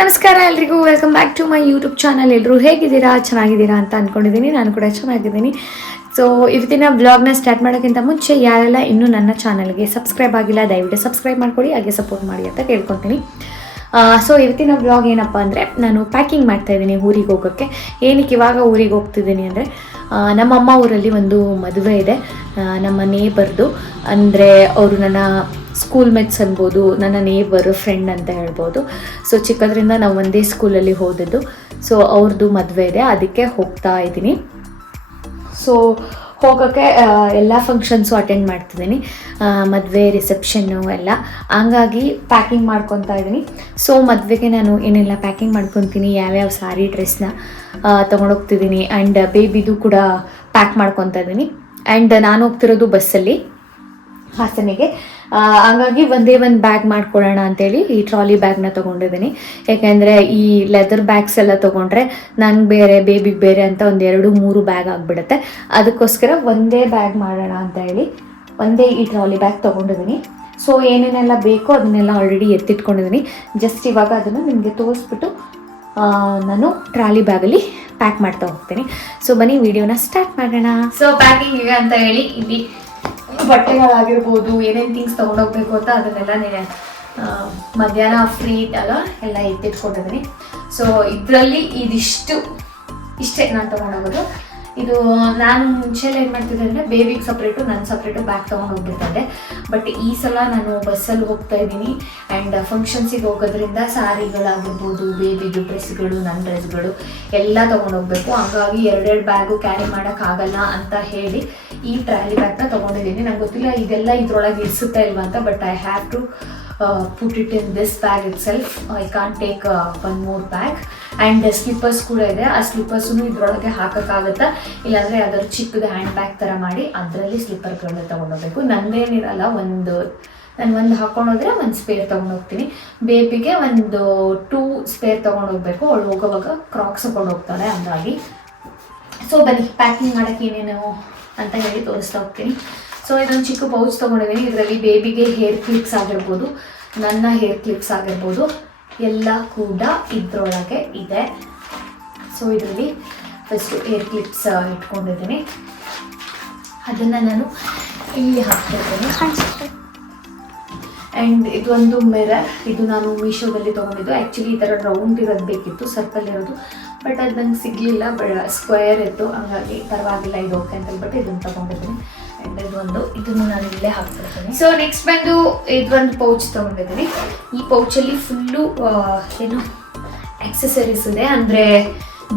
ನಮಸ್ಕಾರ ಎಲ್ರಿಗೂ. Welcome back to my YouTube channel ಎಲ್ಲರೂ ಹೇಗಿದ್ದೀರಾ? ಚೆನ್ನಾಗಿದ್ದೀರಾ ಅಂತ ಅಂದ್ಕೊಂಡಿದ್ದೀನಿ ನಾನು ಕೂಡ ಚೆನ್ನಾಗಿದ್ದೀನಿ. ಸೊ ಇವತ್ತಿನ ಬ್ಲಾಗ್ನ ಸ್ಟಾರ್ಟ್ ಮಾಡೋಕ್ಕಿಂತ ಮುಂಚೆ ಯಾರೆಲ್ಲ ಇನ್ನೂ ನನ್ನ ಚಾನಲ್ಗೆ ಸಬ್ಸ್ಕ್ರೈಬ್ ಆಗಿಲ್ಲ, ದಯವಿಟ್ಟು ಸಬ್ಸ್ಕ್ರೈಬ್ ಮಾಡ್ಕೊಳ್ಳಿ, ಹಾಗೆ ಸಪೋರ್ಟ್ ಮಾಡಿ ಅಂತ ಕೇಳ್ಕೊತೀನಿ. ಸೊ ಇವತ್ತಿನ ಬ್ಲಾಗ್ ಏನಪ್ಪ ಅಂದರೆ, ನಾನು ಪ್ಯಾಕಿಂಗ್ ಮಾಡ್ತಾ ಇದ್ದೀನಿ ಊರಿಗೆ ಹೋಗೋಕ್ಕೆ. ಏನಕ್ಕೆ ಇವಾಗ ಊರಿಗೆ ಹೋಗ್ತಿದ್ದೀನಿ ಅಂದರೆ ನಮ್ಮ ಅಮ್ಮ ಊರಲ್ಲಿ ಒಂದು ಮದುವೆ ಇದೆ. ನಮ್ಮ ನೇಬರ್ದು ಅಂದರೆ, ಅವರು ನನ್ನ ಸ್ಕೂಲ್ ಮೇಟ್ಸ್ ಅನ್ಬೋದು, ನನ್ನ ನೇಬರ್ ಫ್ರೆಂಡ್ ಅಂತ ಹೇಳ್ಬೋದು. ಸೊ ಚಿಕ್ಕದ್ರಿಂದ ನಾವು ಒಂದೇ ಸ್ಕೂಲಲ್ಲಿ ಹೋದದ್ದು. ಸೊ ಅವ್ರದ್ದು ಮದುವೆ ಇದೆ, ಅದಕ್ಕೆ ಹೋಗ್ತಾ ಇದ್ದೀನಿ. ಸೊ ಹೋಗೋಕ್ಕೆ ಎಲ್ಲ ಫಂಕ್ಷನ್ಸು ಅಟೆಂಡ್ ಮಾಡ್ತಿದ್ದೀನಿ. ಮದುವೆ ರಿಸೆಪ್ಷನ್ನು ಎಲ್ಲ. ಹಂಗಾಗಿ ಪ್ಯಾಕಿಂಗ್ ಮಾಡ್ಕೊತಾ ಇದ್ದೀನಿ. ಸೊ ಮದುವೆಗೆ ನಾನು ಏನೆಲ್ಲ ಪ್ಯಾಕಿಂಗ್ ಮಾಡ್ಕೊತೀನಿ, ಯಾವ್ಯಾವ ಸಾರಿ ಡ್ರೆಸ್ನ ತೊಗೊಂಡೋಗ್ತಿದ್ದೀನಿ ಆ್ಯಂಡ್ ಬೇಬಿದು ಕೂಡ ಪ್ಯಾಕ್ ಮಾಡ್ಕೊತಾ ಇದ್ದೀನಿ. ಆ್ಯಂಡ್ ನಾನು ಹೋಗ್ತಿರೋದು ಬಸ್ಸಲ್ಲಿ ಹಾಸನಿಗೆ. ಹಂಗಾಗಿ ಒಂದೇ ಒಂದು ಬ್ಯಾಗ್ ಮಾಡ್ಕೊಳ್ಳೋಣ ಅಂತೇಳಿ ಈ ಟ್ರಾಲಿ ಬ್ಯಾಗ್ನ ತೊಗೊಂಡಿದ್ದೀನಿ. ಯಾಕೆಂದರೆ ಈ ಲೆದರ್ ಬ್ಯಾಗ್ಸ್ ಎಲ್ಲ ತೊಗೊಂಡ್ರೆ ನನಗೆ ಬೇರೆ ಬೇಬಿಗೆ ಬೇರೆ ಅಂತ ಒಂದು ಎರಡು, ಮೂರು ಬ್ಯಾಗ್ ಆಗಿಬಿಡುತ್ತೆ. ಅದಕ್ಕೋಸ್ಕರ ಒಂದೇ ಬ್ಯಾಗ್ ಮಾಡೋಣ ಅಂತ ಹೇಳಿ ಒಂದೇ ಈ ಟ್ರಾಲಿ ಬ್ಯಾಗ್ ತೊಗೊಂಡಿದ್ದೀನಿ. ಸೊ ಏನೇನೆಲ್ಲ ಬೇಕೋ ಅದನ್ನೆಲ್ಲ ಆಲ್ರೆಡಿ ಎತ್ತಿಟ್ಕೊಂಡಿದ್ದೀನಿ. ಜಸ್ಟ್ ಇವಾಗ ಅದನ್ನು ನಿಮಗೆ ತೋರಿಸ್ಬಿಟ್ಟು ನಾನು ಟ್ರಾಲಿ ಬ್ಯಾಗಲ್ಲಿ ಪ್ಯಾಕ್ ಮಾಡ್ತಾ ಹೋಗ್ತೀನಿ. ಸೊ ಬನ್ನಿ, ವಿಡಿಯೋನ ಸ್ಟಾರ್ಟ್ ಮಾಡೋಣ. ಸೊ ಪ್ಯಾಕಿಂಗ್ ಈಗ ಅಂತ ಹೇಳಿ ಇಲ್ಲಿ ಬಟ್ಟೆಗಳಾಗಿರ್ಬೋದು ಏನೇನು ಥಿಂಗ್ಸ್ ತೊಗೊಂಡೋಗ್ಬೇಕು ಅಂತ ಅದನ್ನೆಲ್ಲ ನೀನೆ ಮಧ್ಯಾಹ್ನ ಫ್ರೀ ಇದ್ದಾಗ ಎಲ್ಲ ಎತ್ತಿಟ್ಕೊಂಡಿದ್ದೀನಿ. ಸೊ ಇದರಲ್ಲಿ ಇದಿಷ್ಟು, ಇಷ್ಟೇ ನಾನು ತೊಗೊಂಡೋಗೋದು. ಇದು ನಾನು ಮುಂಚೆಲ್ಲ ಏನು ಮಾಡ್ತಿದ್ದೆ ಅಂದರೆ ಬೇಬಿಗೆ ಸಪ್ರೇಟು ನನ್ನ ಸಪ್ರೇಟು ಬ್ಯಾಗ್ ತೊಗೊಂಡು ಹೋಗ್ಬಿಡ್ತಿದ್ದೆ. ಬಟ್ ಈ ಸಲ ನಾನು ಬಸ್ಸಲ್ಲಿ ಹೋಗ್ತಾ ಇದ್ದೀನಿ. ಆ್ಯಂಡ್ ಫಂಕ್ಷನ್ಸಿಗೆ ಹೋಗೋದ್ರಿಂದ ಸ್ಯಾರಿಗಳಾಗಿರ್ಬೋದು ಬೇಬಿದು ಡ್ರೆಸ್ಗಳು ನನ್ನ ಡ್ರೆಸ್ಗಳು ಎಲ್ಲ ತೊಗೊಂಡೋಗ್ಬೇಕು ಹಾಗಾಗಿ ಎರಡೆರಡು ಬ್ಯಾಗು ಕ್ಯಾರಿ ಮಾಡೋಕ್ಕಾಗಲ್ಲ ಅಂತ ಹೇಳಿ ಈ ಟ್ರಾಲಿ ಬ್ಯಾಗ್ನ ತೊಗೊಂಡಿದ್ದೀನಿ. ನಂಗೆ ಗೊತ್ತಿಲ್ಲ ಇದೆಲ್ಲ ಇದ್ರೊಳಗೆ ಇರಿಸುತ್ತಾ ಇಲ್ವಾ ಅಂತ but I have to put it in this bag itself I can take one more bag and slippers ಕೂಡ ಇದೆ. ಆ ಸ್ಲಿಪ್ಪರ್ಸೂ ಇದ್ರೊಳಗೆ ಹಾಕೋಕ್ಕಾಗತ್ತಾ? ಇಲ್ಲಾಂದರೆ ಯಾವ್ದಾದ್ರು ಚಿಕ್ಕದ ಹ್ಯಾಂಡ್ ಬ್ಯಾಗ್ ಥರ ಮಾಡಿ ಅದರಲ್ಲಿ ಸ್ಲಿಪ್ಪರ್ಗಳನ್ನ ತೊಗೊಂಡೋಗ್ಬೇಕು. ನಂದೇನಿರಲ್ಲ, ಒಂದು, ನಾನು ಒಂದು ಹಾಕೊಂಡೋದ್ರೆ ಒಂದು ಸ್ಪೇರ್ ತೊಗೊಂಡೋಗ್ತೀನಿ. ಬೇಬಿಗೆ ಒಂದು ಟೂ ಸ್ಪೇರ್ ತೊಗೊಂಡೋಗ್ಬೇಕು. ಅವಳು ಹೋಗೋವಾಗ ಕ್ರಾಕ್ಸ್ ಹೋಗ್ತಾಳೆ ಹಂಗಾಗಿ ಸೊ ಬನ್ನಿ ಪ್ಯಾಕಿಂಗ್ ಮಾಡೋಕ್ಕೆ ಏನೇನು ಅಂತ ಹೇಳಿ ತೋರಿಸ್ತಾ ಹೋಗ್ತೀನಿ. ಸೊ ಇದೊಂದು ಚಿಕ್ಕ ಪೌಚ್ ತೊಗೊಂಡಿದ್ದೀನಿ. ಇದರಲ್ಲಿ ಬೇಬಿಗೆ ಹೇರ್ ಕ್ಲಿಪ್ಸ್ ಆಗಿರ್ಬೋದು, ನನ್ನ ಹೇರ್ ಕ್ಲಿಪ್ಸ್ ಆಗಿರ್ಬೋದು, ಎಲ್ಲ ಕೂಡ ಇದ್ರೊಳಗೆ ಇದೆ. ಸೊ ಇದರಲ್ಲಿ ಫಸ್ಟು ಹೇರ್ ಕ್ಲಿಪ್ಸ್ ಇಟ್ಕೊಂಡಿದ್ದೀನಿ. ಅದನ್ನು ನಾನು ಇಲ್ಲಿ ಹಾಕ್ತಿದ್ದೀನಿ ಆ್ಯಂಡ್ ಇದೊಂದು ಮಿರರ್ ಇದು ನಾನು ಮೀಶೋದಲ್ಲಿ ತೊಗೊಂಡಿದ್ದು. ಆ್ಯಕ್ಚುಲಿ ಈ ಥರ ರೌಂಡ್ ಇರೋದು ಬೇಕಿತ್ತು ಸರ್ಕಲ್ ಇರೋದು. ಬಟ್ ಅದು ನಂಗೆ ಸಿಗಲಿಲ್ಲ, ಬ ಸ್ಕ್ವೇರ್ ಇತ್ತು. ಹಂಗಾಗಿ ಪರವಾಗಿಲ್ಲ, ಇದು ಓಕೆ ಅಂತ ಹೇಳ್ಬಿಟ್ಟು ಇದನ್ನು ತೊಗೊಂಡಿದ್ದೀನಿ. ಇದೊಂದು, ಇದನ್ನು ನಾನು ಇಲ್ಲೇ ಹಾಕ್ಬಿಡ್ತೀನಿ. ಸೊ ನೆಕ್ಸ್ಟ್ ಬಂದು ಇದೊಂದು ಪೌಚ್ ತೊಗೊಂಡಿದ್ದೀನಿ. ಈ ಪೌಚಲ್ಲಿ ಫುಲ್ಲು ಏನು ಆಕ್ಸೆಸರೀಸ್ ಇದೆ. ಅಂದರೆ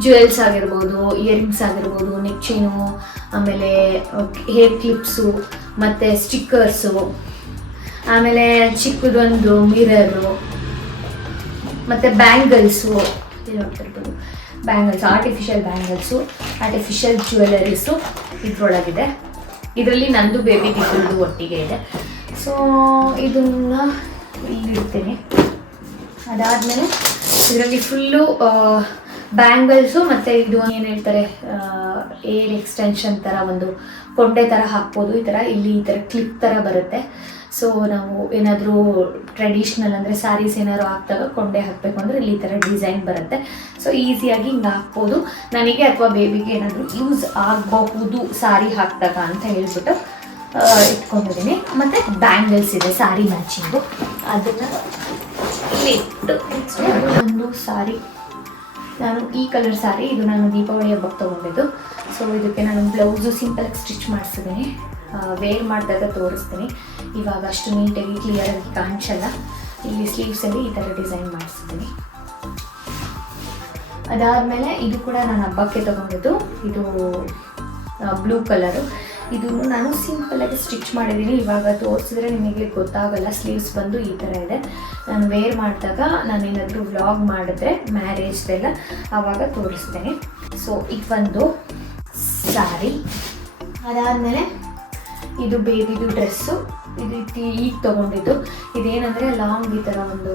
ಜ್ಯುವೆಲ್ಸ್ ಆಗಿರ್ಬೋದು ಇಯರಿಂಗ್ಸ್ ಆಗಿರ್ಬೋದು ನೆಕ್ ಚೈನು ಆಮೇಲೆ ಹೇರ್ ಕ್ಲಿಪ್ಸು ಮತ್ತು ಸ್ಟಿಕ್ಕರ್ಸು ಆಮೇಲೆ ಚಿಕ್ಕದೊಂದು ಮಿರರು ಮತ್ತು ಬ್ಯಾಂಗಲ್ಸು ನೋಡ್ತಿರ್ಬೋದು bangles artificial bangles artificial jewelleries ಇದ್ರೊಳಗಿದೆ. ಇದರಲ್ಲಿ ನಂದು ಬೇಬಿ ತಿಂದು ಒಟ್ಟಿಗೆ ಇದೆ. ಸೊ ಇದನ್ನ ಇಲ್ಲಿಡ್ತೀನಿ. ಅದಾದಮೇಲೆ ಇದರಲ್ಲಿ ಫುಲ್ಲು ಬ್ಯಾಂಗಲ್ಸು ಮತ್ತು ಇದು ಏನು ಹೇಳ್ತಾರೆ ಏರ್ ಎಕ್ಸ್ಟೆನ್ಷನ್ ಥರ ಒಂದು ಕೊಂಡೆ ಥರ ಹಾಕ್ಬೋದು. ಈ ಥರ ಇಲ್ಲಿ ಈ ಥರ ಕ್ಲಿಪ್ ಥರ ಬರುತ್ತೆ. ಸೊ ನಾವು ಏನಾದರೂ ಟ್ರೆಡಿಷ್ನಲ್ ಅಂದರೆ ಸ್ಯಾರೀಸ್ ಏನಾದ್ರು ಹಾಕ್ದಾಗ ಕೊಂಡೆ ಹಾಕಬೇಕು ಅಂದರೆ ಇಲ್ಲಿ ಈ ಥರ ಡಿಸೈನ್ ಬರುತ್ತೆ. ಸೊ ಈಸಿಯಾಗಿ ಹಿಂಗೆ ಹಾಕ್ಬೋದು. ನನಗೆ ಅಥವಾ ಬೇಬಿಗೆ ಏನಾದರೂ ಯೂಸ್ ಆಗಬಹುದು ಸಾರಿ ಹಾಕಿದಾಗ ಅಂತ ಹೇಳ್ಬಿಟ್ಟು ಇಟ್ಕೊಂಡಿದ್ದೀನಿ. ಮತ್ತು ಬ್ಯಾಂಗಲ್ಸ್ ಇದೆ ಸಾರಿ ಮ್ಯಾಚಿಂಗು ಅದನ್ನು ಇಲ್ಲಿ ಇಟ್ಟು ಒಂದು ಸಾರಿ ನಾನು ಈ ಕಲರ್ ಸಾರಿ ಇದು ನಾನು ದೀಪಾವಳಿ ಹಬ್ಬಕ್ಕೆ ತೊಗೊಂಡಿದ್ದು. ಸೊ ಇದಕ್ಕೆ ನಾನು ಬ್ಲೌಸು ಸಿಂಪಲಾಗಿ ಸ್ಟಿಚ್ ಮಾಡಿಸಿದ್ದೀನಿ. ವೇರ್ ಮಾಡಿದಾಗ ತೋರಿಸ್ತೀನಿ. ಇವಾಗ ಅಷ್ಟು ನೀಟಾಗಿ ಕ್ಲಿಯರಾಗಿ ಕಾಣಿಸಲ್ಲ. ಇಲ್ಲಿ ಸ್ಲೀವ್ಸಲ್ಲಿ ಈ ಥರ ಡಿಸೈನ್ ಮಾಡಿಸ್ತೀನಿ ಅದಾದಮೇಲೆ ಇದು ಕೂಡ ನಾನು ಹಬ್ಬಕ್ಕೆ ತೊಗೊಂಡಿದ್ದು. ಇದು ಬ್ಲೂ ಕಲರು ಇದು ನಾನು ಸಿಂಪಲಾಗಿ ಸ್ಟಿಚ್ ಮಾಡಿದ್ದೀನಿ. ಇವಾಗ ತೋರಿಸಿದ್ರೆ ನಿಮಗೆ ಗೊತ್ತಾಗಲ್ಲ ಸ್ಲೀವ್ಸ್ ಬಂದು ಈ ಥರ ಇದೆ. ನಾನು ವೇರ್ ಮಾಡಿದಾಗ ನಾನೇನಾದರೂ ವ್ಲಾಗ್ ಮಾಡಿದ್ರೆ ಮ್ಯಾರೇಜ್ದೆಲ್ಲ ಆವಾಗ ತೋರಿಸ್ತೇನೆ. ಸೊ ಇದು ಬಂದು ಸಾರಿ ಅದಾದಮೇಲೆ ಇದು ಬೇಬಿದು ಡ್ರೆಸ್ಸು. ಇದು ರೀತಿ ಈಗ ತೊಗೊಂಡಿದ್ದು. ಇದೇನಂದರೆ ಲಾಂಗ್ ಈ ಥರ ಒಂದು,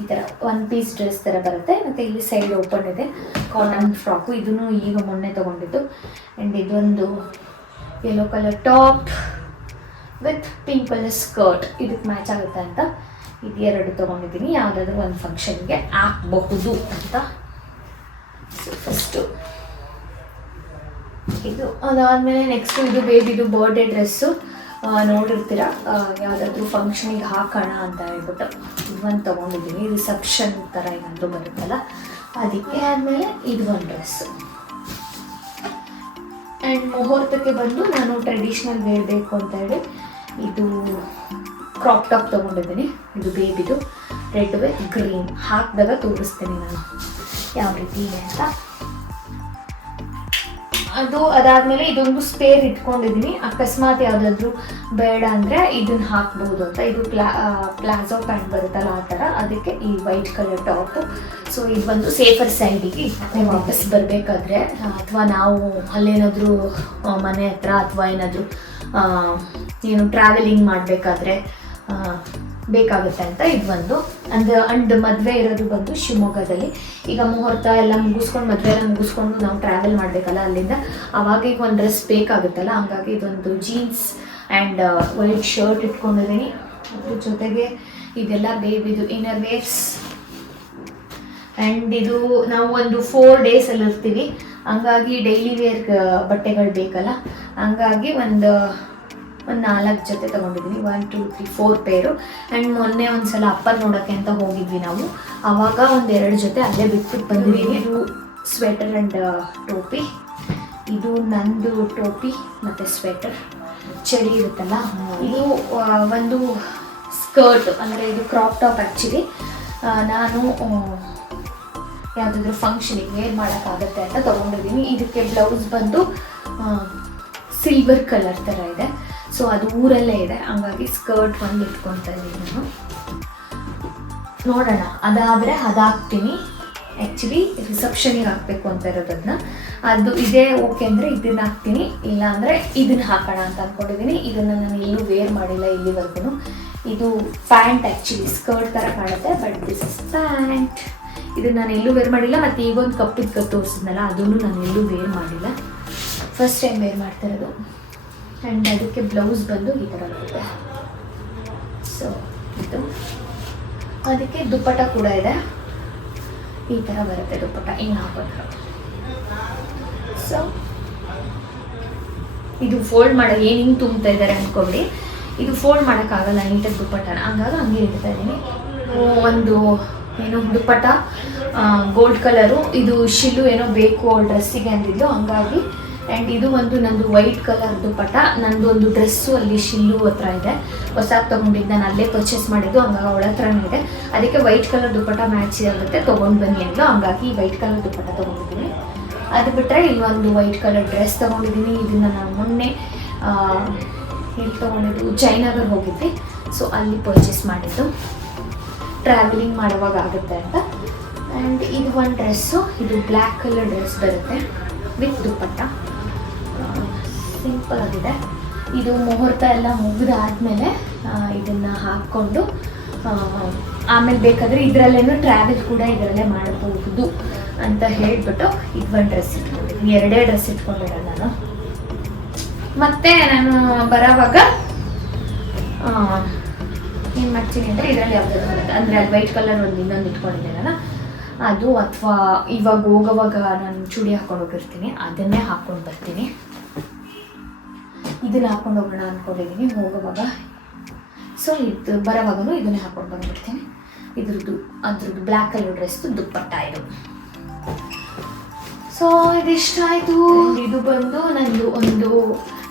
ಈ ಥರ ಒನ್ ಪೀಸ್ ಡ್ರೆಸ್ ಥರ ಬರುತ್ತೆ. ಮತ್ತು ಇಲ್ಲಿ ಸೈಡ್ ಓಪನ್ ಇದೆ. ಕಾಟನ್ ಫ್ರಾಕು ಇದನ್ನು ಈಗ ಮೊನ್ನೆ ತೊಗೊಂಡಿದ್ದು. ಆ್ಯಂಡ್ ಇದೊಂದು yellow colour top with pink colour skirt ಇದಕ್ಕೆ ಮ್ಯಾಚ್ ಆಗುತ್ತೆ ಅಂತ ಇದು ಎರಡು ತೊಗೊಂಡಿದ್ದೀನಿ. ಯಾವುದಾದ್ರೂ ಒಂದು ಫಂಕ್ಷನ್ಗೆ ಹಾಕ್ಬಹುದು ಅಂತ. ಫಸ್ಟು ಇದು ಅದಾದಮೇಲೆ ನೆಕ್ಸ್ಟ್ ಇದು ಬೇಬಿದು ಬರ್ಡೇ ಡ್ರೆಸ್ಸು ನೋಡಿರ್ತೀರ? ಯಾವುದಾದ್ರೂ ಫಂಕ್ಷನಿಗೆ ಹಾಕೋಣ ಅಂತ ಹೇಳ್ಬಿಟ್ಟು ಇದೊಂದು ತೊಗೊಂಡಿದ್ದೀನಿ. ರಿಸೆಪ್ಷನ್ ಥರ ಏನಾದರೂ ಬರುತ್ತಲ್ಲ, ಅದಕ್ಕೆ ಆದಮೇಲೆ ಇದು ಒಂದು ಡ್ರೆಸ್ಸು ಆ್ಯಂಡ್ ಮುಹೂರ್ತಕ್ಕೆ ಬಂದು ನಾನು ಟ್ರೆಡಿಷ್ನಲ್ ವೇರ್ ಬೇಕು ಅಂತ ಹೇಳಿ ಇದು ಕ್ರಾಪ್ ಟಾಪ್ ತೊಗೊಂಡಿದ್ದೀನಿ. ಇದು ಬೇಬಿದು ರೆಡ್ ವೇ ಗ್ರೀನ್ ಹಾಕಿದಾಗ ತೋರಿಸ್ತೀನಿ ನಾನು. ಯಾವ ರೀತಿ ಅಂತ. ಅದು ಅದಾದಮೇಲೆ ಇದೊಂದು ಸ್ಪೇರ್ ಇಟ್ಕೊಂಡಿದ್ದೀನಿ ಅಕಸ್ಮಾತ್ ಯಾವುದಾದ್ರೂ ಬೇಡ ಅಂದರೆ ಇದನ್ನ ಹಾಕ್ಬೋದು ಅಂತ. ಇದು ಪ್ಲಾ ಪ್ಲಾಜೋ ಪ್ಯಾಂಟ್ ಬರುತ್ತಲ್ಲ ಆ ಥರ ಅದಕ್ಕೆ ಈ ವೈಟ್ ಕಲರ್ ಟಾಪು ಸೊ ಇದು ಬಂದು ಸೇಫರ್ ಸೈಡಿಗೆ ವಾಪಸ್ ಬರಬೇಕಾದ್ರೆ ಅಥವಾ ನಾವು ಅಲ್ಲೇನಾದರೂ ಮನೆ ಹತ್ರ ಅಥವಾ ಏನಾದರೂ ಏನು ಟ್ರಾವೆಲಿಂಗ್ ಮಾಡಬೇಕಾದ್ರೆ ಬೇಕಾಗುತ್ತೆ ಅಂತ ಇದು ಒಂದು ಅಂಡ್ ಅಂಡ್ ಮದುವೆ ಇರೋದು ಬಂದು ಶಿವಮೊಗ್ಗದಲ್ಲಿ. ಈಗ ಮುಹೂರ್ತ ಎಲ್ಲ ಮುಗಿಸ್ಕೊಂಡು, ಮದುವೆ ಎಲ್ಲ ಮುಗಿಸ್ಕೊಂಡು ನಾವು ಟ್ರಾವೆಲ್ ಮಾಡಬೇಕಲ್ಲ ಅಲ್ಲಿಂದ, ಅವಾಗ ಈಗ ಒಂದು ಡ್ರೆಸ್ ಬೇಕಾಗುತ್ತಲ್ಲ, ಹಂಗಾಗಿ ಇದೊಂದು ಜೀನ್ಸ್ ಆ್ಯಂಡ್ ವೈಟ್ ಶರ್ಟ್ ಇಟ್ಕೊಂಡಿದ್ದೀನಿ. ಅದ್ರ ಜೊತೆಗೆ ಇದೆಲ್ಲ ಬೇಬಿದು ಇನ್ನರ್ ವೇರ್ಸ್ ಆ್ಯಂಡ್ ಇದು ನಾವು ಒಂದು ಫೋರ್ ಅಲ್ಲಿ ಇರ್ತೀವಿ ಹಂಗಾಗಿ ಡೈಲಿ ವೇರ್ ಬಟ್ಟೆಗಳು ಬೇಕಲ್ಲ. ಹಂಗಾಗಿ ಒಂದು ಒಂದು ನಾಲ್ಕು ಜೊತೆ ತೊಗೊಂಡಿದ್ದೀನಿ one two three four pair and ಮೊನ್ನೆ ಒಂದು ಸಲ ಅಪ್ಪರ್ ನೋಡೋಕ್ಕೆ ಅಂತ ಹೋಗಿದ್ವಿ ನಾವು. ಆವಾಗ ಒಂದು ಎರಡು ಜೊತೆ ಅಲ್ಲೇ ಬಿಟ್ಬಿಟ್ಟು ಬಂದಿದ್ದೀನಿ ಇದು ಸ್ವೆಟರ್ ಆ್ಯಂಡ್ ಟೋಪಿ. ಇದು ನಂದು ಟೋಪಿ ಮತ್ತು ಸ್ವೆಟರ್ ಚಳಿ ಇರುತ್ತಲ್ಲ? ಇದು ಒಂದು ಸ್ಕರ್ಟ್ ಅಂದರೆ ಇದು ಕ್ರಾಪ್ ಟಾಪ್ ಆ್ಯಕ್ಚುಲಿ ನಾನು ಯಾವುದಾದ್ರು ಯಾವುದಾದ್ರೂ ಫಂಕ್ಷನಿಗೆ ಏನು ಮಾಡೋಕ್ಕಾಗತ್ತೆ ಅಂತ ತೊಗೊಂಡಿದ್ದೀನಿ ಇದಕ್ಕೆ ಬ್ಲೌಸ್ ಬಂದು ಸಿಲ್ವರ್ ಕಲರ್ ಥರ ಇದೆ. ಸೊ ಅದು ಊರಲ್ಲೇ ಇದೆ. ಹಂಗಾಗಿ ಸ್ಕರ್ಟ್ ಒಂದು ಇಟ್ಕೊತಾ ಇದ್ದೀನಿ ನಾನು. ನೋಡೋಣ. ಅದಾದರೆ ಅದಾಗ್ತೀನಿ. ಆ್ಯಕ್ಚುಲಿ ರಿಸೆಪ್ಷನಿಗೆ ಹಾಕಬೇಕು ಅಂತ ಇರೋದನ್ನ. ಅದು ಇದೇ ಓಕೆ ಅಂದರೆ ಇದನ್ನ ಹಾಕ್ತೀನಿ. ಇಲ್ಲ ಅಂದರೆ ಇದನ್ನ ಹಾಕೋಣ ಅಂತ ಅಂದ್ಕೊಂಡಿದ್ದೀನಿ ಇದನ್ನು ನಾನು ಎಲ್ಲೂ ವೇರ್ ಮಾಡಿಲ್ಲ ಇಲ್ಲಿವರೆಗೂ. ಇದು ಪ್ಯಾಂಟ್ ಆ್ಯಕ್ಚುಲಿ ಸ್ಕರ್ಟ್ ಥರ ಕಾಣುತ್ತೆ ಬಟ್ ದಿಸ್ ಇಸ್ ಪ್ಯಾಂಟ್. ಇದನ್ನು ನಾನು ಎಲ್ಲೂ ವೇರ್ ಮಾಡಿಲ್ಲ, ಮತ್ತು ಈಗೊಂದು ಕಪ್ಪಿದ ಕಪ್ ತೋರಿಸಿದ್ನಲ್ಲ ಅದನ್ನು ನಾನು ಎಲ್ಲೂ ವೇರ್ ಮಾಡಿಲ್ಲ. ಫಸ್ಟ್ ಟೈಮ್ ವೇರ್ ಮಾಡ್ತಾ ಇರೋದು. ಆ್ಯಂಡ್ ಅದಕ್ಕೆ ಬ್ಲೌಸ್ ಬಂದು ಈ ಥರ ಬರುತ್ತೆ. ಸೊ ಇದು. ಅದಕ್ಕೆ ದುಪ್ಪಟ ಕೂಡ ಇದೆ. ಈ ಥರ ಬರುತ್ತೆ ದುಪ್ಪಟ ಇನ್ನು ಹಾಕೋದು ಸೊ ಇದು ಫೋಲ್ಡ್ ಮಾಡೋ ಏನು ಹಿಂಗೆ ತುಂಬ್ತಾ ಇದ್ದಾರೆ ಅಂದ್ಕೊಬಿಡಿ ಇದು ಫೋಲ್ಡ್ ಮಾಡೋಕ್ಕಾಗಲ್ಲ ನೀಟಾಗಿ ದುಪ್ಪಟ್ಟನ. ಹಂಗಾಗಿ ಹಂಗೆ ಇಡ್ತಾ ಇದ್ದೀನಿ. ಒಂದು ಏನು ದುಪ್ಪಟ ಗೋಲ್ಡ್ ಕಲರು ಇದು ಶಿಲ್ಲು ಏನೋ ಬೇಕು ಡ್ರೆಸ್ಸಿಗೆ ಅಂದಿದ್ದು. ಹಂಗಾಗಿ ಆ್ಯಂಡ್ ಇದು ಒಂದು ನಂದು ವೈಟ್ ಕಲರ್ ಪಟ ನಂದು ಒಂದು ಡ್ರೆಸ್ಸು ಅಲ್ಲಿ ಶಿಲ್ಲು ಹತ್ರ ಇದೆ. ಹೊಸಾಗಿ ತೊಗೊಂಡಿದ್ದು ನಾನು ಅಲ್ಲೇ ಪರ್ಚೇಸ್ ಮಾಡಿದ್ದು, ಹಂಗಾಗಿ ಅವಳ ಹತ್ರನೇ ಇದೆ. ಅದಕ್ಕೆ ವೈಟ್ ಕಲರ್ ದುಪ್ಪಟ ಮ್ಯಾಚ್ ಆಗುತ್ತೆ, ತೊಗೊಂಡು ಬನ್ನಿ ಅಂದ್ಲು. ಹಂಗಾಗಿ ವೈಟ್ ಕಲರ್ ದುಪ್ಪಟ ತೊಗೊಂಡಿದ್ದೀನಿ. ಅದು ಬಿಟ್ಟರೆ ಇನ್ನೊಂದು ವೈಟ್ ಕಲರ್ ಡ್ರೆಸ್ ತೊಗೊಂಡಿದ್ದೀನಿ. ಇದನ್ನು ನಾನು ಮೊನ್ನೆ ಇಲ್ಲಿ ತೊಗೊಂಡಿದ್ದು? ಜಯನಗರ್ ಹೋಗಿದ್ವಿ ಸೊ ಅಲ್ಲಿ ಪರ್ಚೇಸ್ ಮಾಡಿದ್ದು. ಟ್ರಾವೆಲಿಂಗ್ ಮಾಡುವಾಗ ಆಗುತ್ತೆ ಅಂತ. ಆ್ಯಂಡ್ ಇದು ಒಂದು ಡ್ರೆಸ್ಸು ಇದು ಬ್ಲ್ಯಾಕ್ ಕಲರ್ ಡ್ರೆಸ್ ಬರುತ್ತೆ ವಿತ್ ದುಪ್ಪಟ್ಟ. ಸಿಂಪಲ್ ಆಗಿದೆ ಇದು ಮುಹೂರ್ತ ಎಲ್ಲ ಮುಗಿದಾದ್ಮೇಲೆ ಇದನ್ನು ಹಾಕ್ಕೊಂಡು ಆಮೇಲೆ ಬೇಕಾದರೆ ಇದರಲ್ಲೇನು ಟ್ರಾವೆಲ್ ಕೂಡ ಇದರಲ್ಲೇ ಮಾಡಬಹುದು ಅಂತ ಹೇಳಿಬಿಟ್ಟು ಇದು ಒಂದು ಡ್ರೆಸ್ ಇಟ್ಕೊಂಡಿದ್ದೀನಿ. ಎರಡೇ ಡ್ರೆಸ್ ಇಟ್ಕೊಂಡಿರೋ ನಾನು. ಮತ್ತೆ ನಾನು ಬರೋವಾಗ ಏನು ಮಾಡ್ತೀನಿ ಅಂದರೆ ಇದರಲ್ಲಿ ಯಾವ್ದಾದ್ರು ಬರುತ್ತೆ ಅಂದರೆ ಅಲ್ಲಿ ವೈಟ್ ಕಲರ್ ಒಂದು ಇನ್ನೊಂದು ಇಟ್ಕೊಂಡಿದ್ದೀನಲ್ಲ, ಅದು ಅಥವಾ ಇವಾಗ ಹೋಗೋವಾಗ ನಾನು ಚೂಡಿ ಹಾಕೊಂಡು ಹೋಗಿರ್ತೀನಿ. ಅದನ್ನೇ ಹಾಕ್ಕೊಂಡು ಬರ್ತೀನಿ. ಇದನ್ನ ಹಾಕೊಂಡು ಹೋಗೋಣ ಅಂದ್ಕೊಂಡಿದ್ದೀನಿ ಹೋಗುವಾಗ ಸೊ ಇದು ಬರೋವಾಗಲೂ ಇದನ್ನೇ ಹಾಕೊಂಡು ಬಂದ್ಬಿಡ್ತೀನಿ. ಇದ್ರದ್ದು, ಅದ್ರದ್ದು ಬ್ಲ್ಯಾಕ್ ಕಲರ್ ಡ್ರೆಸ್ದು ದುಪ್ಪಟ್ಟ ಇದು. ಸೊ ಇದಿಷ್ಟ ಆಯಿತು. ಇದು ಬಂದು ನಂದು ಒಂದು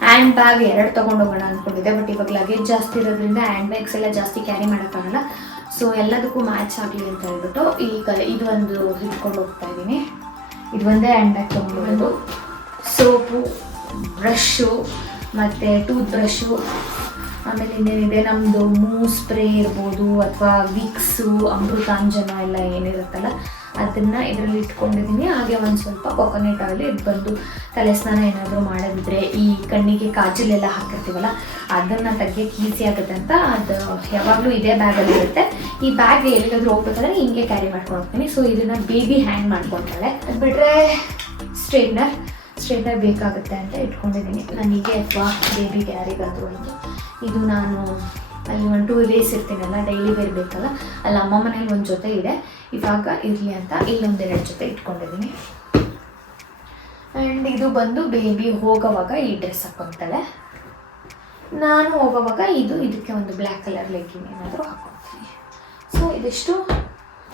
ಹ್ಯಾಂಡ್ ಬ್ಯಾಗ್ ಎರಡು ತೊಗೊಂಡು ಹೋಗೋಣ ಅಂದ್ಕೊಂಡಿದ್ದೆ ಬಟ್ ಇವಾಗ ಲಗೇಜ್ ಜಾಸ್ತಿ ಇರೋದ್ರಿಂದ ಹ್ಯಾಂಡ್ ಬ್ಯಾಗ್ಸ್ ಎಲ್ಲ ಜಾಸ್ತಿ ಕ್ಯಾರಿ ಮಾಡೋಕ್ಕಾಗಲ್ಲ ಸೊ ಎಲ್ಲದಕ್ಕೂ ಮ್ಯಾಚ್ ಆಗಲಿ ಅಂತ ಹೇಳ್ಬಿಟ್ಟು ಈ ಕಲೆ ಇದು ಒಂದು ಇಟ್ಕೊಂಡು ಹೋಗ್ತಾ ಇದ್ದೀನಿ ಇದು ಒಂದೇ ಹ್ಯಾಂಡ್ ಬ್ಯಾಗ್ ತೊಗೊಂಡು ಸೋಪು ಬ್ರಷು ಮತ್ತು ಟೂತ್ ಬ್ರಷು ಆಮೇಲೆ ಇನ್ನೇನಿದೆ? ನಮ್ಮದು ಮೂ ಸ್ಪ್ರೇ ಇರ್ಬೋದು ಅಥವಾ ವಿಕ್ಸು, ಅಮೃತಾಂಜನ ಎಲ್ಲ ಏನಿರುತ್ತಲ್ಲ, ಅದನ್ನು ಇದರಲ್ಲಿ ಇಟ್ಕೊಂಡಿದ್ದೀನಿ ಹಾಗೆ ಒಂದು ಸ್ವಲ್ಪ ಕೊಕೊನೆಟ್ ಆಯಿಲ್ ಇದು ಬಂದು ತಲೆ ಸ್ನಾನ ಏನಾದರೂ ಮಾಡೋದಿದ್ರೆ ಈ ಕಣ್ಣಿಗೆ ಕಾಜಲೆಲ್ಲ ಹಾಕಿರ್ತೀವಲ್ಲ, ಅದನ್ನು ತೆಗಿಯೋಕ್ಕೆ ಈಸಿ ಆಗುತ್ತೆ ಅಂತ ಅದು ಯಾವಾಗಲೂ ಇದೇ ಬ್ಯಾಗಲ್ಲಿ ಇರುತ್ತೆ. ಈ ಬ್ಯಾಗ್ ಎಲ್ಲಿಗಾದ್ರೂ ಹೋಗ್ಬೇಕಾದ್ರೆ ಹಿಂಗೆ ಕ್ಯಾರಿ ಮಾಡ್ಕೊಂಡು ಹೋಗ್ತೀನಿ ಸೊ ಇದನ್ನು ಬೇಬಿ ಹ್ಯಾಂಗ್ ಮಾಡ್ಕೊಳ್ತಾಳೆ. ಅದು ಬಿಟ್ಟರೆ ಸ್ಟ್ರೈಟ್ನರ್ ಸ್ಟ್ರೈಟ್ನರ್ ಬೇಕಾಗುತ್ತೆ ಅಂತ ಇಟ್ಕೊಂಡಿದ್ದೀನಿ. ನನಗೆ ಅಥವಾ ಬೇಬಿಗೆ ಯಾರಿಗಾದರೂ ಅಂತ ಇದು ನಾನು, ಅಲ್ಲಿ ಒಂದು ಟೂ ಡೇಸ್ ಇರ್ತೀನಲ್ಲ ಡೈಲಿ ವೇರ್ ಬೇಕಲ್ಲ, ಅಲ್ಲಿ ಅಮ್ಮ ಮನೇಲಿ ಒಂದು ಜೊತೆ ಇದೆ. ಇವಾಗ ಇರಲಿ ಅಂತ ಇಲ್ಲೊಂದೆರಡು ಜೊತೆ ಇಟ್ಕೊಂಡಿದ್ದೀನಿ. ಆ್ಯಂಡ್ ಇದು ಬಂದು ಬೇಬಿ ಹೋಗೋವಾಗ ಈ ಡ್ರೆಸ್ ಹಾಕ್ಕೊತಾಳೆ ನಾನು ಹೋಗೋವಾಗ ಇದು, ಇದಕ್ಕೆ ಒಂದು ಬ್ಲ್ಯಾಕ್ ಕಲರ್ ಲೆಗ್ಗಿನ್ ಏನಾದರೂ ಹಾಕ್ಕೊತೀನಿ ಸೊ ಇದಿಷ್ಟು.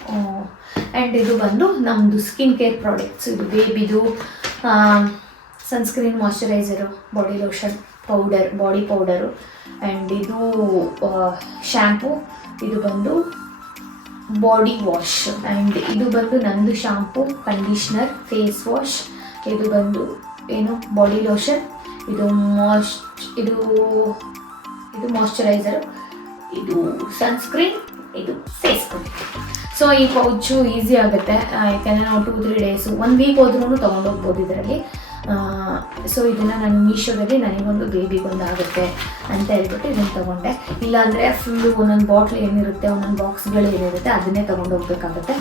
ಆ್ಯಂಡ್ ಇದು ಬಂದು ನಮ್ಮದು ಸ್ಕಿನ್ ಕೇರ್ ಪ್ರಾಡಕ್ಟ್ಸ್ ಇದು ಬೇಬಿದು sunscreen moisturiser body lotion powder body powder and ಇದು ಶ್ಯಾಂಪು ಇದು ಬಂದು ಬಾಡಿ ವಾಶ್ ಆ್ಯಂಡ್ ಇದು ಬಂದು ನಂದು ಶ್ಯಾಂಪು ಕಂಡೀಷ್ನರ್ ಫೇಸ್ ವಾಶ್ ಇದು ಬಂದು ಏನು ಬಾಡಿ ಲೋಷನ್ ಇದು ಮಾಯ್ಚ್ ಇದು ಇದು ಮಾಯಿಶ್ಚರೈಸರು ಇದು ಸನ್ಸ್ಕ್ರೀನ್ ಇದು ಫೇಸ್ ಸೊ ಈ ಪೌಚು ಈಸಿ ಆಗುತ್ತೆ. ಯಾಕಂದರೆ ನಾವು two three days one week ಹೋದ್ರೂ ತೊಗೊಂಡೋಗ್ಬೋದು ಇದರಲ್ಲಿ. ಸೊ ಇದನ್ನು ನಾನು ಮೀಶೋದಲ್ಲಿ ನನಗೊಂದು ಬೇಬಿಗೊಂದು ಆಗುತ್ತೆ ಅಂತ ಹೇಳ್ಬಿಟ್ಟು ಇದನ್ನು ತೊಗೊಂಡೆ. ಇಲ್ಲಾಂದರೆ ಫುಲ್ಲು ಒಂದೊಂದು ಬಾಟ್ಲ್ ಏನಿರುತ್ತೆ, ಒಂದೊಂದು ಬಾಕ್ಸ್ಗಳು ಏನಿರುತ್ತೆ, ಅದನ್ನೇ ತೊಗೊಂಡು ಹೋಗ್ಬೇಕಾಗುತ್ತೆ.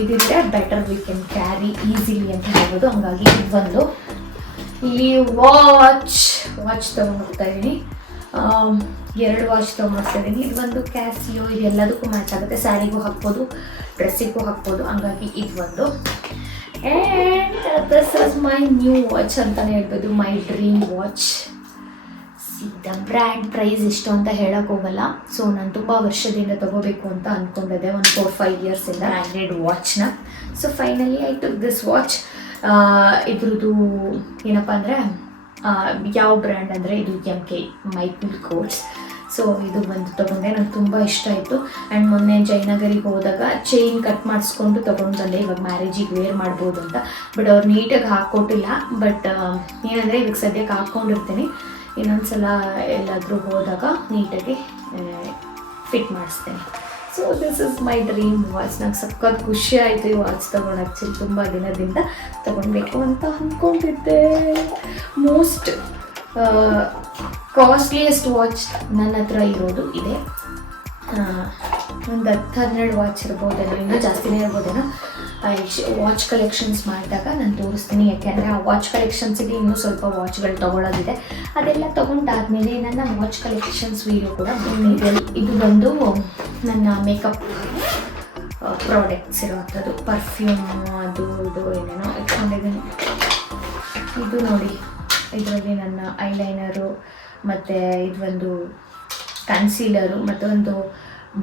ಇದಿದ್ರೆ better we can carry easily ಅಂತ ಹೇಳ್ಬೋದು. ಹಂಗಾಗಿ ಇದು ಬಂದು ಇಲ್ಲಿ ವಾಚ್ ವಾಚ್ ತೊಗೊಂಡೋಗ್ತಾ ಇದ್ದೀನಿ ಎರಡು ವಾಚ್ ತೊಗೊಂಡೋಗ್ತಾ ಇದ್ದೀನಿ ಇದು ಒಂದು ಕ್ಯಾಸಿಯೋ ಇದೆಲ್ಲದಕ್ಕೂ ಮ್ಯಾಚ್ ಆಗುತ್ತೆ. ಸ್ಯಾರಿಗೂ ಹಾಕ್ಬೋದು ಡ್ರೆಸ್ಸಿಗೂ ಹಾಕ್ಬೋದು. ಹಂಗಾಗಿ ಇದು ಒಂದು and this is my new watch ಅಂತಲೇ ಹೇಳ್ಬೋದು. My dream watch the brand price ಎಷ್ಟು ಅಂತ ಹೇಳೋಕ್ಕೋಗಲ್ಲ ಸೊ ನಾನು ತುಂಬ ವರ್ಷದಿಂದ ತಗೋಬೇಕು ಅಂತ ಅಂದ್ಕೊಂಡಿದ್ದೆ ಒಂದು ಫೋರ್ ಫೈವ್ ಇಯರ್ಸಿಂದ branded ವಾಚ್ನ so finally I took this watch ಇದ್ರದ್ದು ಏನಪ್ಪ ಅಂದರೆ ಯಾವ ಬ್ರ್ಯಾಂಡ್ ಅಂದರೆ, ಇದು M K Michael Kors so ಇದು ಬಂದು ತೊಗೊಂಡೆ. ನಂಗೆ ತುಂಬ ಇಷ್ಟ ಆಯಿತು. ಆ್ಯಂಡ್ ಮೊನ್ನೆ ಜಯನಗರಿಗೆ ಹೋದಾಗ ಚೈನ್ ಕಟ್ ಮಾಡಿಸ್ಕೊಂಡು ತೊಗೊಂಡು ಬಂದೆ ಇವಾಗ ಮ್ಯಾರೇಜಿಗೆ ವೇರ್ ಮಾಡ್ಬೋದು ಅಂತ. ಬಟ್ ಅವ್ರು ನೀಟಾಗಿ ಹಾಕ್ಕೊಟ್ಟಿಲ್ಲ ಬಟ್ ಏನಂದರೆ ಇವಾಗ ಸದ್ಯಕ್ಕೆ ಹಾಕ್ಕೊಂಡಿರ್ತೀನಿ ಇನ್ನೊಂದ್ಸಲ ಎಲ್ಲಾದರೂ ಹೋದಾಗ ನೀಟಾಗಿ fit ಮಾಡಿಸ್ತೇನೆ. So this is my dream watch ನಂಗೆ ಸಖತ್ ಖುಷಿ ಆಯಿತು ಈ ವಾಚ್ ತೊಗೊಂಡು. ಆ್ಯಕ್ಚುಲಿ ತುಂಬ ದಿನದಿಂದ ತೊಗೊಳ್ಬೇಕು ಅಂತ ಅಂದ್ಕೊಂಡಿದ್ದೆ ಮೋಸ್ಟ್ ಕಾಸ್ಟ್ಲಿಯೆಸ್ಟ್ ವಾಚ್ ನನ್ನ ಹತ್ರ ಇರೋದು ಇದೆ. ಒಂದು ಹತ್ತು ಹನ್ನೆರಡು ವಾಚ್ ಇರ್ಬೋದೇನೋ ಇನ್ನೂ ಜಾಸ್ತಿನೇ ಇರ್ಬೋದೇನೋ. ವಾಚ್ ಕಲೆಕ್ಷನ್ಸ್ ಮಾಡಿದಾಗ ನಾನು ತೋರಿಸ್ತೀನಿ. ಯಾಕೆಂದರೆ ಆ ವಾಚ್ ಕಲೆಕ್ಷನ್ಸಿಗೆ ಇನ್ನೂ ಸ್ವಲ್ಪ ವಾಚ್ಗಳು ತೊಗೊಳೋದಿದೆ. ಅದೆಲ್ಲ ತೊಗೊಂಡಾದ್ಮೇಲೆ ನನ್ನ ವಾಚ್ ಕಲೆಕ್ಷನ್ಸ್ ವೀಡಿಯೋ ಕೂಡ ಬಂದಿದೆ. ಇದು ಬಂದು ನನ್ನ ಮೇಕಪ್ ಪ್ರಾಡಕ್ಟ್ಸ್ ಇರುವಂಥದ್ದು. ಪರ್ಫ್ಯೂಮ್ ಅದು, ಇದು, ಏನೇನೋ. ಇಟ್ಕೊಂಡಿದ್ದೀನಿ ಇದು ನೋಡಿ. ಇದರಲ್ಲಿ ನನ್ನ ಐಲೈನರು ಮತ್ತು ಇದು ಒಂದು ಕನ್ಸೀಲರು ಮತ್ತು ಒಂದು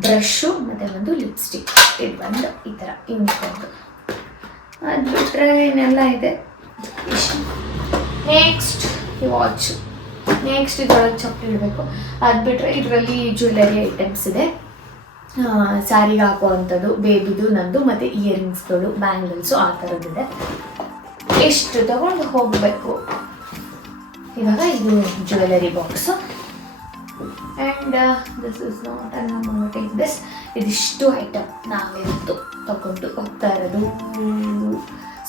ಬ್ರಷು ಮತ್ತು ಒಂದು ಲಿಪ್ಸ್ಟಿಕ್ ಇದು ಬಂದು ಈ ಥರ ಇನ್ಕೊಂಡು ಅದು ಬಿಟ್ಟರೆ ಇನ್ನೆಲ್ಲ ಇದೆ. ನೆಕ್ಸ್ಟ್ ಈ ವಾಚು ನೆಕ್ಸ್ಟ್ ಇದ್ರೊಳಗೆ ಚಪ್ಪಲಿ ಇಡಬೇಕು. ಅದು ಬಿಟ್ಟರೆ ಇದರಲ್ಲಿ ಜ್ಯುವೆಲ್ಲರಿ ಐಟಮ್ಸ್ ಇದೆ. ಸ್ಯಾರಿಗೆ ಹಾಕುವಂಥದ್ದು ಬೇಬಿದು ನಂದು ಮತ್ತು ಇಯರಿಂಗ್ಸ್ಗಳು ಬ್ಯಾಂಗಲ್ಸು ಆ ಥರದ್ದಿದೆ ಎಷ್ಟು ತಗೊಂಡು ಹೋಗಬೇಕು? ಇವಾಗ ಇದು jewellery box and this is not ಅನ್ನ ಟೇಕ್ ದಿಸ್ ಇದಿಷ್ಟು ಐಟಮ್ ನಾವಿವತ್ತು ತಗೊಂಡು ಹೋಗ್ತಾ ಇರೋದು.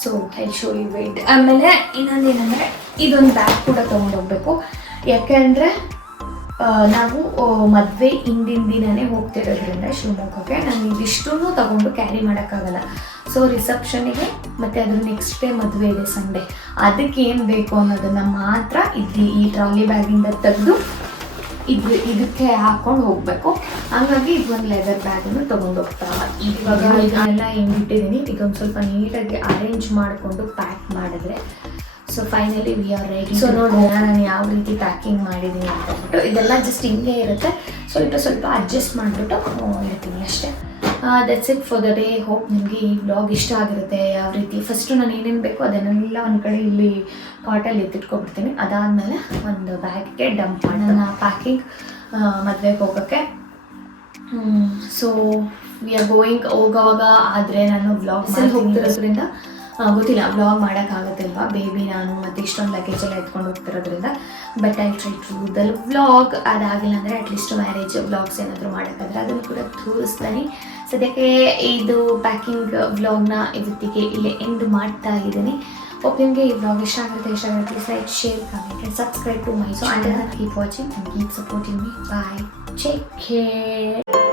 So I show you wait ಆಮೇಲೆ ಇನ್ನೊಂದೇನೆಂದರೆ, ಇದೊಂದು ಬ್ಯಾಗ್ ಕೂಡ ತೊಗೊಂಡು ಹೋಗ್ಬೇಕು. ಯಾಕೆಂದರೆ ನಾವು ಮದುವೆ ಹಿಂದಿನ ದಿನನೇ ಹೋಗ್ತಿರೋದ್ರಿಂದ ಶಿವಮೊಗ್ಗಕ್ಕೆ ನಾನು ಇದಿಷ್ಟೂ ತಗೊಂಡು ಕ್ಯಾರಿ ಮಾಡೋಕ್ಕಾಗಲ್ಲ. ಸೊ ರಿಸೆಪ್ಷನಿಗೆ ಮತ್ತು ಅದ್ರ ನೆಕ್ಸ್ಟ್ ಡೇ ಮದುವೆ ಇದೆ ಸಂಡೇ ಅದಕ್ಕೆ ಏನು ಬೇಕು ಅನ್ನೋದನ್ನು ಮಾತ್ರ ಇಲ್ಲಿ ಈ ಟ್ರಾಲಿ ಬ್ಯಾಗಿಂದ ತೆಗೆದು ಇದು ಇದಕ್ಕೆ ಹಾಕೊಂಡು ಹೋಗಬೇಕು. ಹಂಗಾಗಿ ಇದೊಂದು ಲೆದರ್ ಬ್ಯಾಗನ್ನು ತೊಗೊಂಡೋಗ್ತಾ ಇವಾಗ ಇದನ್ನೆಲ್ಲ ಈಗ ಇದೊಂದು ಸ್ವಲ್ಪ ನೀಟಾಗಿ ಅರೇಂಜ್ ಮಾಡಿಕೊಂಡು ಪ್ಯಾಕ್ ಮಾಡಿದ್ರೆ so finally we are ready so ನೋಡಿ ನಾನು ಯಾವ ರೀತಿ ಪ್ಯಾಕಿಂಗ್ ಮಾಡಿದ್ದೀನಿ ಅಂತ ಇದೆಲ್ಲ ಜಸ್ಟ್ ಹಿಂಗೆ ಇರುತ್ತೆ. ಸ್ವಲ್ಪ ಸ್ವಲ್ಪ ಅಡ್ಜಸ್ಟ್ ಮಾಡಿಬಿಟ್ಟು ಇರ್ತೀನಿ ಅಷ್ಟೇ. That's it for the day hope ನಿಮಗೆ ಈ ಬ್ಲಾಗ್ ಇಷ್ಟ ಆಗಿರುತ್ತೆ. ಯಾವ ರೀತಿ ಫಸ್ಟು ನಾನು ಏನೇನು ಬೇಕೋ ಅದನ್ನೆಲ್ಲ ಒಂದು ಕಡೆ ಇಲ್ಲಿ ಕಾಟಲ್ಲಿ ಎತ್ತಿಟ್ಕೊಬಿಡ್ತೀನಿ ಅದಾದಮೇಲೆ ಒಂದು ಬ್ಯಾಗ್ಗೆ ಡಂಪ್ ಮಾಡಿ ನನ್ನ ಪ್ಯಾಕಿಂಗ್ ಮದುವೆಗೆ ಹೋಗೋಕ್ಕೆ. ಸೊ ವಿ ಆರ್ ಗೋಯಿಂಗ್ ಹೋಗೋವಾಗ ಆದರೆ ನಾನು ಬ್ಲಾಗ್ಸಲ್ಲಿ ಹೋಗ್ತಿರೋದ್ರಿಂದ ಗೊತ್ತಿಲ್ಲ ಬ್ಲಾಗ್ ಮಾಡೋಕ್ಕಾಗತ್ತಿಲ್ವಾ? ಬೇಬಿ ನಾನು ಮತ್ತು ಇಷ್ಟೊಂದು ಲಗೇಜ್ ಎಲ್ಲ ಎತ್ಕೊಂಡು ಹೋಗ್ತಿರೋದ್ರಿಂದ but I try to the vlog ಅದಾಗಿಲ್ಲ ಅಂದರೆ ಅಟ್ಲೀಸ್ಟ್ ಮ್ಯಾರೇಜ್ ವ್ಲಾಗ್ಸ್ ಏನಾದರೂ ಮಾಡೋಕ್ಕಾದ್ರೆ ಅದನ್ನು ಕೂಡ ತೋರಿಸ್ತಾನೆ. ಸದ್ಯಕ್ಕೆ ಇದು ಪ್ಯಾಕಿಂಗ್ ವ್ಲಾಗ್ನ ಇವತ್ತಿಗೆ ಇಲ್ಲಿ ಎಂಡ್ ಮಾಡ್ತಾ ಇದ್ದೀನಿ. ಹೋಪ್ ನಿಮಗೆ ಈ ವ್ಲಾಗ್ ಇಷ್ಟ ಆಗುತ್ತೆ. ಇಷ್ಟ ಆಗುತ್ತೆ like share comment and subscribe to my so and keep watching and keep supporting me bye take care